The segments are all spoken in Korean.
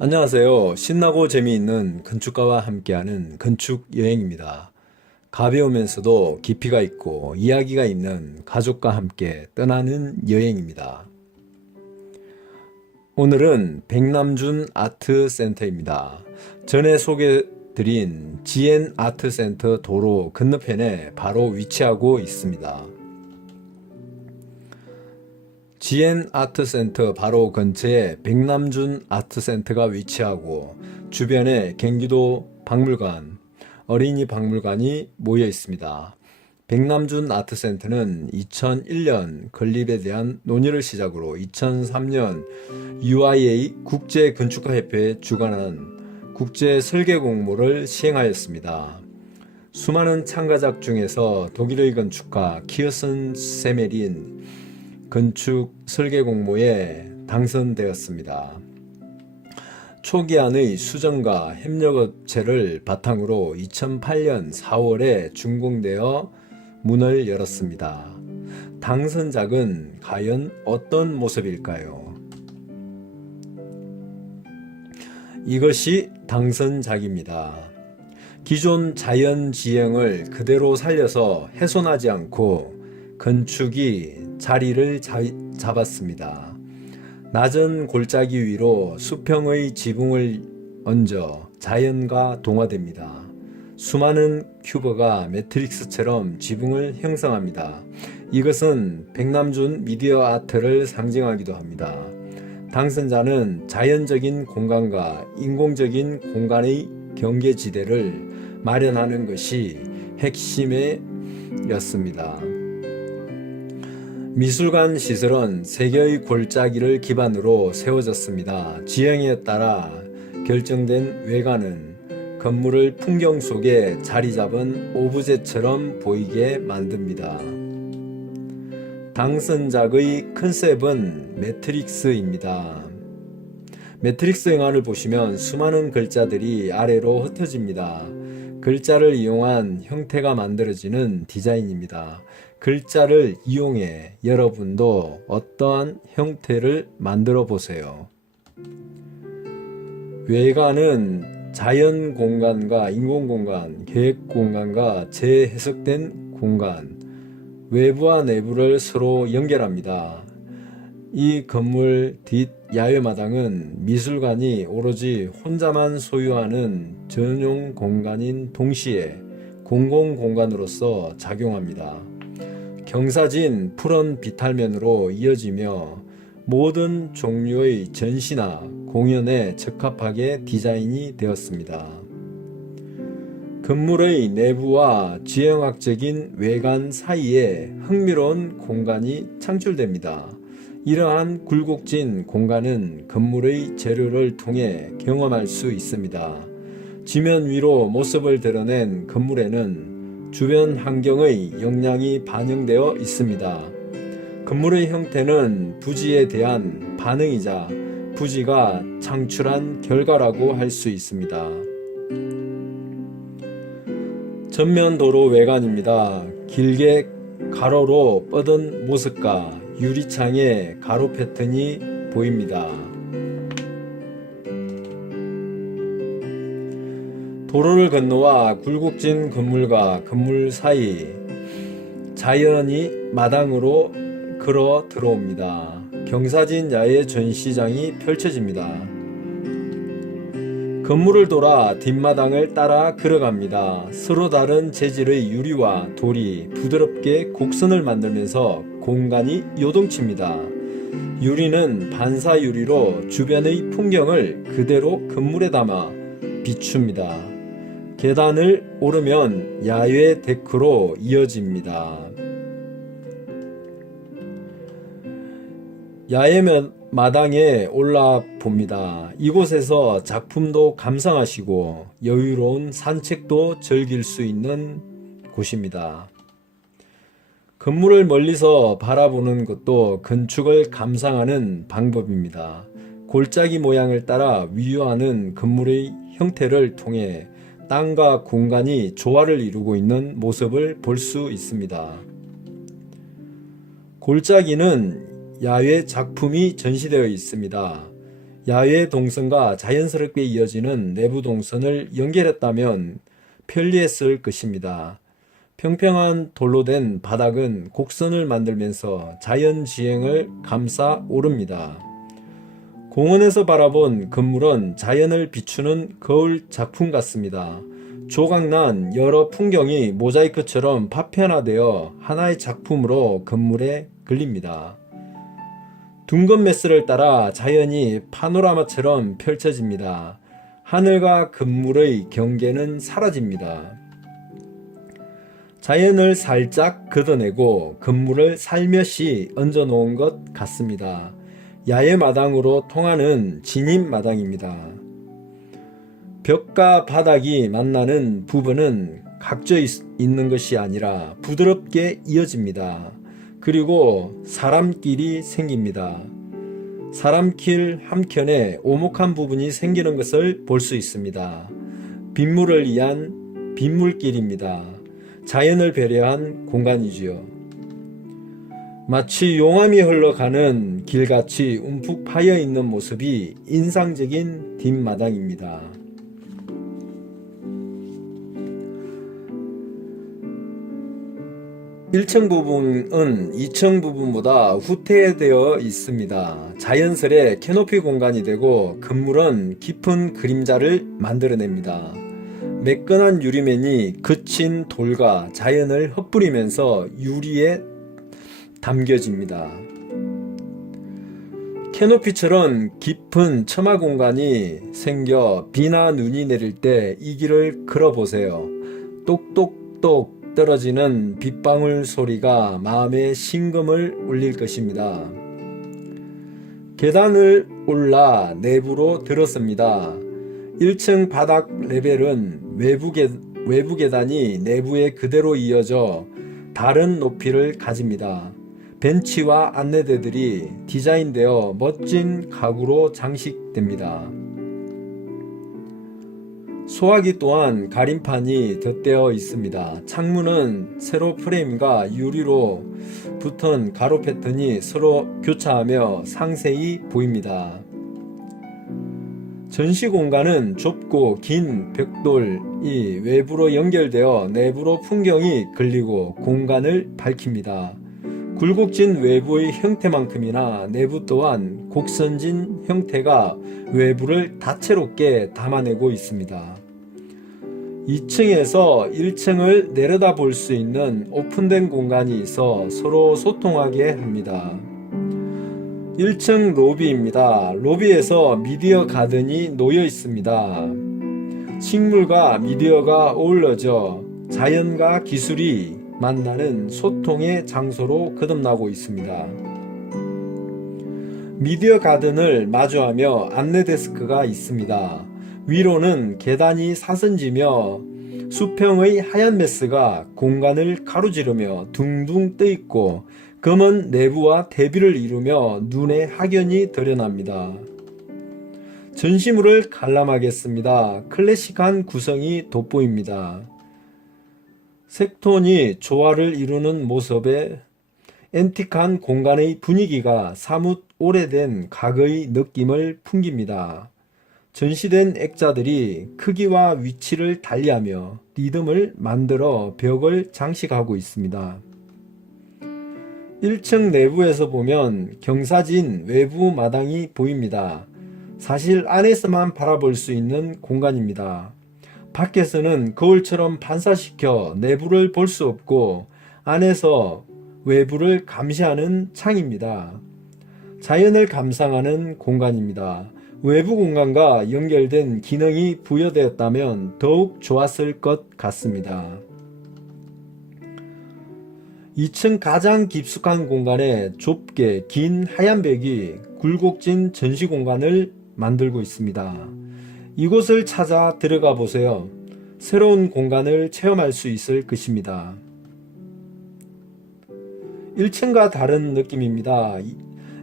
안녕하세요. 신나고 재미있는 건축가와 함께하는 건축 여행입니다. 가벼우면서도 깊이가 있고 이야기가 있는 가족과 함께 떠나는 여행입니다. 오늘은 백남준 아트센터입니다. 전에 소개드린 지엔 아트센터 도로 건너편에 바로 위치하고 있습니다. 지엔 아트센터 바로 근처에 백남준 아트센터가 위치하고 주변에 경기도 박물관, 어린이 박물관이 모여 있습니다. 백남준 아트센터는 2001년 건립에 대한 논의를 시작으로 2003년 UIA 국제건축가협회에 주관한 국제 설계 공모를 시행하였습니다. 수많은 참가작 중에서 독일의 건축가 키어슨 세메린 건축 설계 공모에 당선되었습니다. 초기안의 수정과 협력업체를 바탕으로 2008년 4월에 준공되어 문을 열었습니다. 당선작은 과연 어떤 모습일까요? 이것이 당선작입니다. 기존 자연지형을 그대로 살려서 훼손하지 않고 건축이 자리를 잡았습니다. 낮은 골짜기 위로 수평의 지붕을 얹어 자연과 동화됩니다. 수많은 큐브가 매트릭스처럼 지붕을 형성합니다. 이것은 백남준 미디어 아트를 상징하기도 합니다. 당선자는 자연적인 공간과 인공적인 공간의 경계지대를 마련하는 것이 핵심이었습니다. 미술관 시설은 세계의 골짜기를 기반으로 세워졌습니다. 지형에 따라 결정된 외관은 건물을 풍경 속에 자리 잡은 오브제처럼 보이게 만듭니다. 당선작의 컨셉은 매트릭스입니다. 매트릭스 영화를 보시면 수많은 글자들이 아래로 흩어집니다. 글자를 이용한 형태가 만들어지는 디자인입니다. 글자를 이용해 여러분도 어떠한 형태를 만들어 보세요. 외관은 자연 공간과 인공 공간, 계획 공간과 재해석된 공간, 외부와 내부를 서로 연결합니다. 이 건물 뒷 야외마당은 미술관이 오로지 혼자만 소유하는 전용 공간인 동시에 공공공간으로서 작용합니다. 경사진 푸른 비탈면으로 이어지며 모든 종류의 전시나 공연에 적합하게 디자인이 되었습니다. 건물의 내부와 지형학적인 외관 사이에 흥미로운 공간이 창출됩니다. 이러한 굴곡진 공간은 건물의 재료를 통해 경험할 수 있습니다. 지면 위로 모습을 드러낸 건물에는 주변 환경의 영향이 반영되어 있습니다. 건물의 형태는 부지에 대한 반응이자 부지가 창출한 결과라고 할 수 있습니다. 전면 도로 외관입니다. 길게 가로로 뻗은 모습과 유리창에 가로 패턴이 보입니다. 도로를 건너와 굴곡진 건물과 건물 사이 자연이 마당으로 걸어 들어옵니다. 경사진 야외 전시장이 펼쳐집니다. 건물을 돌아 뒷마당을 따라 걸어갑니다. 서로 다른 재질의 유리와 돌이 부드럽게 곡선을 만들면서 공간이 요동칩니다. 유리는 반사 유리로 주변의 풍경을 그대로 건물에 담아 비춥니다. 계단을 오르면 야외 데크로 이어집니다. 야외 마당에 올라 봅니다. 이곳에서 작품도 감상하시고 여유로운 산책도 즐길 수 있는 곳입니다. 건물을 멀리서 바라보는 것도 건축을 감상하는 방법입니다. 골짜기 모양을 따라 위유하는 건물의 형태를 통해 땅과 공간이 조화를 이루고 있는 모습을 볼 수 있습니다. 골짜기는 야외 작품이 전시되어 있습니다. 야외 동선과 자연스럽게 이어지는 내부 동선을 연결했다면 편리했을 것입니다. 평평한 돌로 된 바닥은 곡선을 만들면서 자연지형을 감싸 오릅니다. 공원에서 바라본 건물은 자연을 비추는 거울 작품 같습니다. 조각난 여러 풍경이 모자이크처럼 파편화되어 하나의 작품으로 건물에 걸립니다. 둥근 메스를 따라 자연이 파노라마처럼 펼쳐집니다. 하늘과 건물의 경계는 사라집니다. 자연을 살짝 걷어내고 건물을 살며시 얹어놓은 것 같습니다. 야외 마당으로 통하는 진입 마당입니다. 벽과 바닥이 만나는 부분은 각져 있는 것이 아니라 부드럽게 이어집니다. 그리고 사람길이 생깁니다. 사람길 한켠에 오목한 부분이 생기는 것을 볼 수 있습니다. 빗물을 위한 빗물길입니다. 자연을 배려한 공간이지요. 마치 용암이 흘러가는 길같이 움푹 파여 있는 모습이 인상적인 뒷마당입니다. 1층 부분은 2층 부분보다 후퇴되어 있습니다. 자연스레 캐노피 공간이 되고 건물은 깊은 그림자를 만들어냅니다. 매끈한 유리면이 거친 돌과 자연을 흩뿌리면서 유리에 담겨집니다. 캐노피처럼 깊은 처마 공간이 생겨 비나 눈이 내릴 때 이 길을 걸어보세요. 똑똑똑 떨어지는 빗방울 소리가 마음에 심금을 울릴 것입니다. 계단을 올라 내부로 들었습니다. 1층 바닥 레벨은 외부 계단이 내부에 그대로 이어져 다른 높이를 가집니다. 벤치와 안내대들이 디자인되어 멋진 가구로 장식됩니다. 소화기 또한 가림판이 덧대어 있습니다. 창문은 세로 프레임과 유리로 붙은 가로 패턴이 서로 교차하며 상세히 보입니다. 전시 공간은 좁고 긴 벽돌이 외부로 연결되어 내부로 풍경이 걸리고 공간을 밝힙니다. 굴곡진 외부의 형태만큼이나 내부 또한 곡선진 형태가 외부를 다채롭게 담아내고 있습니다. 2층에서 1층을 내려다볼 수 있는 오픈된 공간이 있어 서로 소통하게 합니다. 1층 로비입니다. 로비에서 미디어 가든이 놓여 있습니다. 식물과 미디어가 어우러져 자연과 기술이 만나는 소통의 장소로 거듭나고 있습니다. 미디어 가든을 마주하며 안내 데스크가 있습니다. 위로는 계단이 사선지며 수평의 하얀 메스가 공간을 가로지르며 둥둥 떠있고 검은 내부와 대비를 이루며 눈에 확연히 드러납니다. 전시물을 관람하겠습니다. 클래식한 구성이 돋보입니다. 색톤이 조화를 이루는 모습에 앤틱한 공간의 분위기가 사뭇 오래된 가거의 느낌을 풍깁니다. 전시된 액자들이 크기와 위치를 달리하며 리듬을 만들어 벽을 장식하고 있습니다. 1층 내부에서 보면 경사진 외부 마당이 보입니다. 사실 안에서만 바라볼 수 있는 공간입니다. 밖에서는 거울처럼 반사시켜 내부를 볼 수 없고 안에서 외부를 감시하는 창입니다. 자연을 감상하는 공간입니다. 외부 공간과 연결된 기능이 부여되었다면 더욱 좋았을 것 같습니다. 2층 가장 깊숙한 공간에 좁게 긴 하얀 벽이 굴곡진 전시 공간을 만들고 있습니다. 이곳을 찾아 들어가 보세요. 새로운 공간을 체험할 수 있을 것입니다. 1층과 다른 느낌입니다.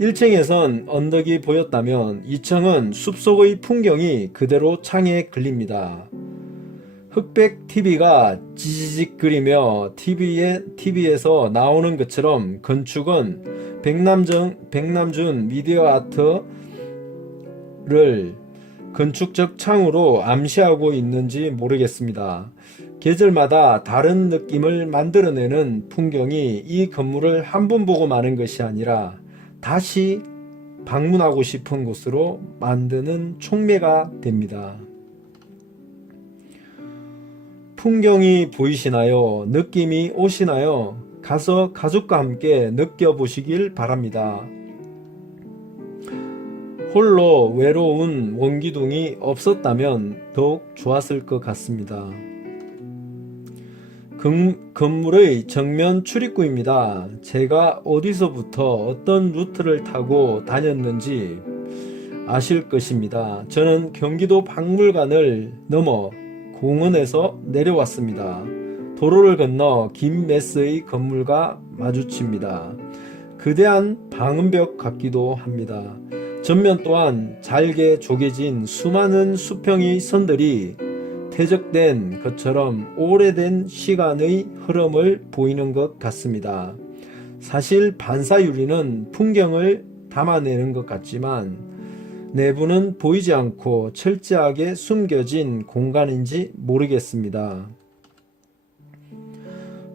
1층에선 언덕이 보였다면 2층은 숲속의 풍경이 그대로 창에 걸립니다. 흑백 TV가 지지직거리며 TV에서 나오는 것처럼 건축은 백남준 미디어 아트 건축적 창으로 암시하고 있는지 모르겠습니다. 계절마다 다른 느낌을 만들어내는 풍경이 이 건물을 한 번 보고 마는 것이 아니라 다시 방문하고 싶은 곳으로 만드는 촉매가 됩니다. 풍경이 보이시나요? 느낌이 오시나요? 가서 가족과 함께 느껴보시길 바랍니다. 홀로 외로운 원기둥이 없었다면 더욱 좋았을 것 같습니다. 건물의 정면 출입구입니다. 제가 어디서부터 어떤 루트를 타고 다녔는지 아실 것입니다. 저는 경기도 박물관을 넘어 공원에서 내려왔습니다. 도로를 건너 긴 메스의 건물과 마주칩니다. 거대한 방음벽 같기도 합니다. 전면 또한 잘게 조개진 수많은 수평의 선들이 퇴적된 것처럼 오래된 시간의 흐름을 보이는 것 같습니다. 사실 반사유리는 풍경을 담아내는 것 같지만 내부는 보이지 않고 철저하게 숨겨진 공간인지 모르겠습니다.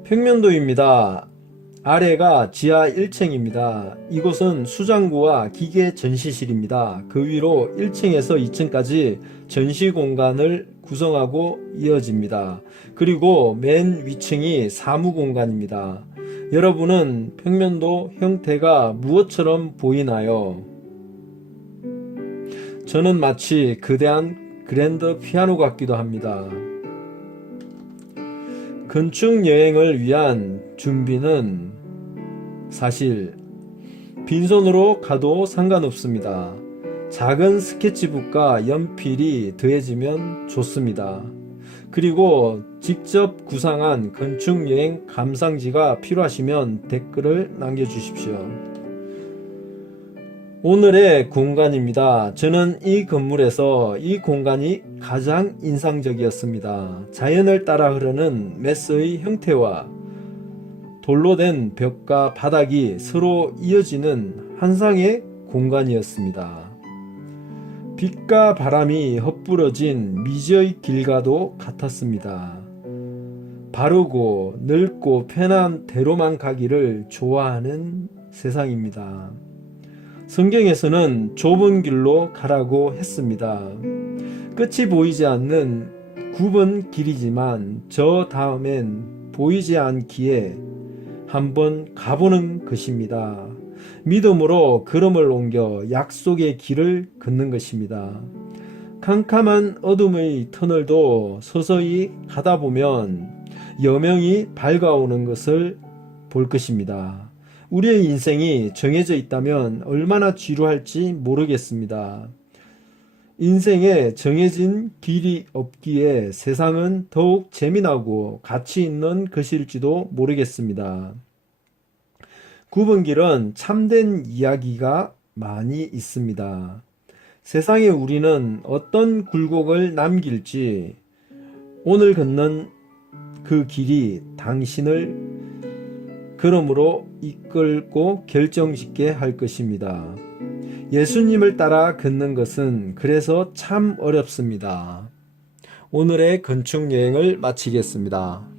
평면도입니다. 아래가 지하 1층입니다. 이곳은 수장구와 기계 전시실입니다. 그 위로 1층에서 2층까지 전시 공간을 구성하고 이어집니다. 그리고 맨 위층이 사무 공간입니다. 여러분은 평면도 형태가 무엇처럼 보이나요? 저는 마치 거대한 그랜드 피아노 같기도 합니다. 건축 여행을 위한 준비는 사실 빈손으로 가도 상관없습니다. 작은 스케치북과 연필이 더해지면 좋습니다. 그리고 직접 구상한 건축 여행 감상지가 필요하시면 댓글을 남겨주십시오. 오늘의 공간입니다. 저는 이 건물에서 이 공간이 가장 인상적이었습니다. 자연을 따라 흐르는 메스의 형태와 돌로 된 벽과 바닥이 서로 이어지는 한상의 공간이었습니다. 빛과 바람이 헛부러진 미지의 길과도 같았습니다. 바르고 넓고 편한 대로만 가기를 좋아하는 세상입니다. 성경에서는 좁은 길로 가라고 했습니다. 끝이 보이지 않는 굽은 길이지만 저 다음엔 보이지 않기에 한번 가보는 것입니다. 믿음으로 걸음을 옮겨 약속의 길을 걷는 것입니다. 캄캄한 어둠의 터널도 서서히 가다 보면 여명이 밝아오는 것을 볼 것입니다. 우리의 인생이 정해져 있다면 얼마나 지루할지 모르겠습니다. 인생에 정해진 길이 없기에 세상은 더욱 재미나고 가치 있는 것일지도 모르겠습니다. 굽은 길은 참된 이야기가 많이 있습니다. 세상에 우리는 어떤 굴곡을 남길지 오늘 걷는 그 길이 당신을 걸음으로 이끌고 결정짓게 할 것입니다. 예수님을 따라 걷는 것은 그래서 참 어렵습니다. 오늘의 건축 여행을 마치겠습니다.